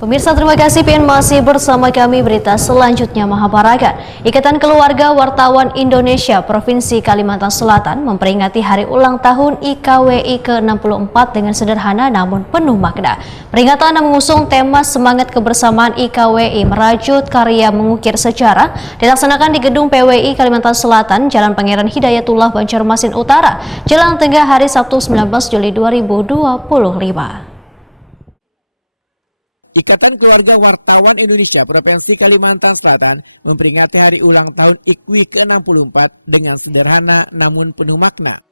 Pemirsa, terima kasih PN masih bersama kami. Berita selanjutnya Mahabharata. Ikatan Keluarga Wartawan Indonesia Provinsi Kalimantan Selatan memperingati hari ulang tahun IKWI ke-64 dengan sederhana namun penuh makna. Peringatan mengusung tema semangat kebersamaan IKWI merajut karya mengukir sejarah dilaksanakan di Gedung PWI Kalimantan Selatan, Jalan Pangeran Hidayatullah, Banjarmasin Utara, jelang tengah hari Sabtu 19 Juli 2025. Ikatan Keluarga Wartawan Indonesia Provinsi Kalimantan Selatan memperingati hari ulang tahun IKWI ke-64 dengan sederhana namun penuh makna.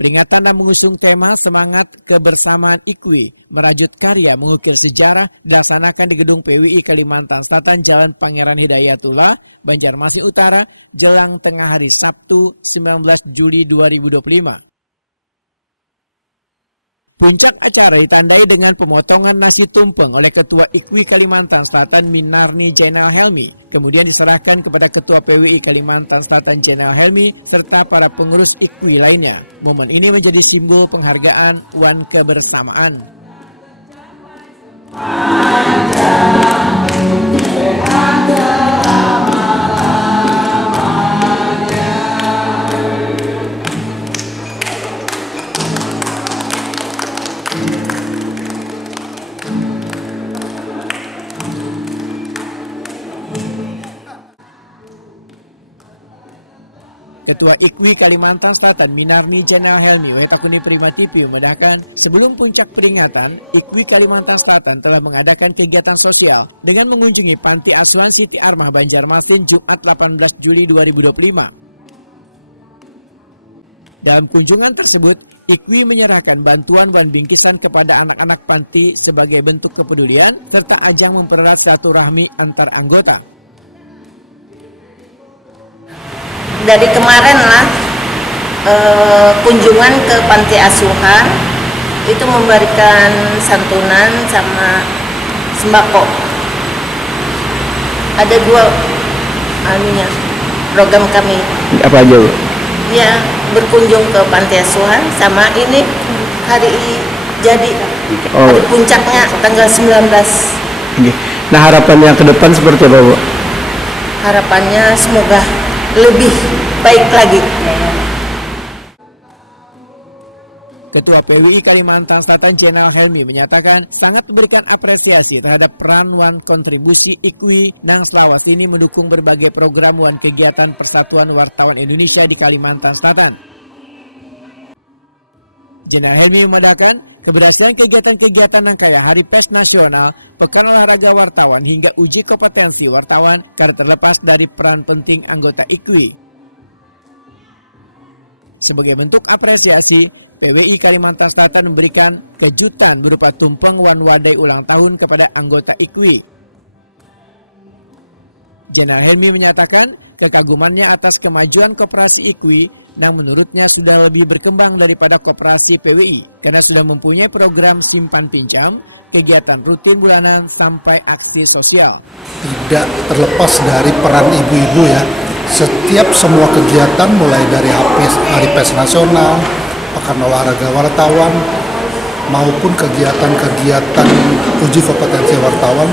Peringatan mengusung tema semangat kebersamaan IKWI merajut karya mengukir sejarah dilaksanakan di Gedung PWI Kalimantan Selatan, Jalan Pangeran Hidayatullah, Banjarmasin Utara, jelang tengah hari Sabtu 19 Juli 2025. Puncak acara ditandai dengan pemotongan nasi tumpeng oleh Ketua IKWI Kalimantan Selatan Minarni Jainal Helmi, kemudian diserahkan kepada Ketua PWI Kalimantan Selatan Jainal Helmi serta para pengurus IKWI lainnya. Momen ini menjadi simbol penghargaan Wan Kebersamaan. Ketua IKWI Kalimantan Selatan Minarni Jainal Helmi Wetakuni Prima TV memedahkan sebelum puncak peringatan, IKWI Kalimantan Selatan telah mengadakan kegiatan sosial dengan mengunjungi Panti Asuhan Siti Armah Banjarmasin Jumat 18 Juli 2025. Dalam kunjungan tersebut, IKWI menyerahkan bantuan wan bingkisan kepada anak-anak panti sebagai bentuk kepedulian serta ajang mempererat silaturahmi antar anggota. Dari kemarin lah kunjungan ke panti asuhan itu memberikan santunan sama sembako. Ada dua program kami. Apa aja, Bu? Ya, berkunjung ke panti asuhan sama ini hari jadi hari puncaknya tanggal 19. Nah, harapannya ke depan seperti apa, Bu? Harapannya semoga lebih baik lagi. Ketua PWI Kalimantan Selatan Jainal Helmi menyatakan sangat memberikan apresiasi terhadap peran wan kontribusi IKWI nang selawas ini mendukung berbagai program wan kegiatan Persatuan Wartawan Indonesia di Kalimantan Selatan. Jainal Helmi memandangkan keberhasilan kegiatan-kegiatan yang kayak Hari Pers Nasional, Pekan Olahraga Wartawan hingga uji kompetensi wartawan karena terlepas dari peran penting anggota IKWI. Sebagai bentuk apresiasi, PWI Kalimantan Selatan memberikan kejutan berupa tumpeng wan wadai ulang tahun kepada anggota IKWI. Jainal Helmi menyatakan kekagumannya atas kemajuan koperasi IKWI yang menurutnya sudah lebih berkembang daripada koperasi PWI karena sudah mempunyai program simpan pinjam, kegiatan rutin bulanan sampai aksi sosial. Tidak terlepas dari peran ibu-ibu ya, setiap semua kegiatan mulai dari Hari Pers Nasional, Pekan Olahraga Wartawan, maupun kegiatan-kegiatan uji kompetensi wartawan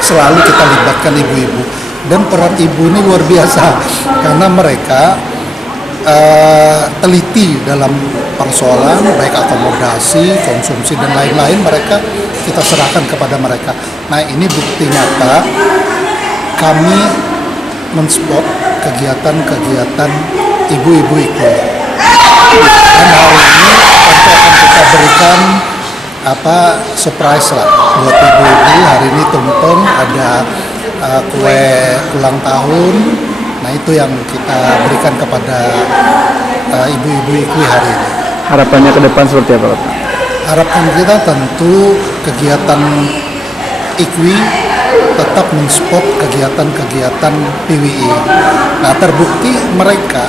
selalu kita libatkan ibu-ibu, dan peran ibu ini luar biasa karena mereka teliti dalam persoalan baik akomodasi, konsumsi dan lain-lain, mereka kita serahkan kepada mereka. Nah, ini bukti nyata kami mensupport kegiatan-kegiatan ibu-ibu IKWI. Dan hari ini akan kita berikan surprise lah buat ibu-ibu. Hari ini tumpeng, ada kue ulang tahun. Nah, itu yang kita berikan kepada ibu-ibu IKWI hari ini. Harapannya ke depan seperti apa, Pak? Harapan kita tentu kegiatan IKWI tetap mensupport kegiatan-kegiatan PWI. Nah, terbukti mereka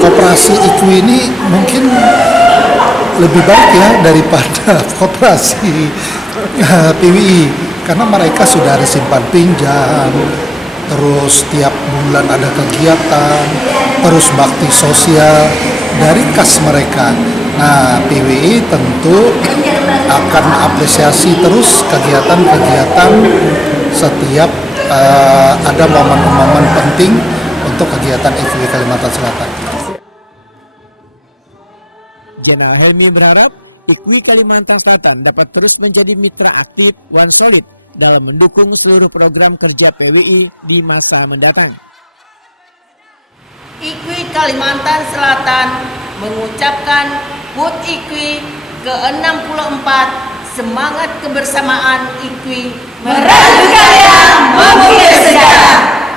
koperasi IKWI ini mungkin lebih baik ya daripada koperasi PWI karena mereka sudah ada simpan pinjam, terus tiap bulan ada kegiatan, terus bakti sosial dari kas mereka. Nah, PWI tentu akan apresiasi terus kegiatan-kegiatan setiap ada momen-momen penting untuk kegiatan IKWI Kalimantan Selatan. Jenderal Helmy berharap IKWI Kalimantan Selatan dapat terus menjadi mitra aktif One Solid dalam mendukung seluruh program kerja PWI di masa mendatang. IKWI Kalimantan Selatan mengucapkan HUT IKWI ke-64 semangat kebersamaan IKWI merayu karya membukti sejarah.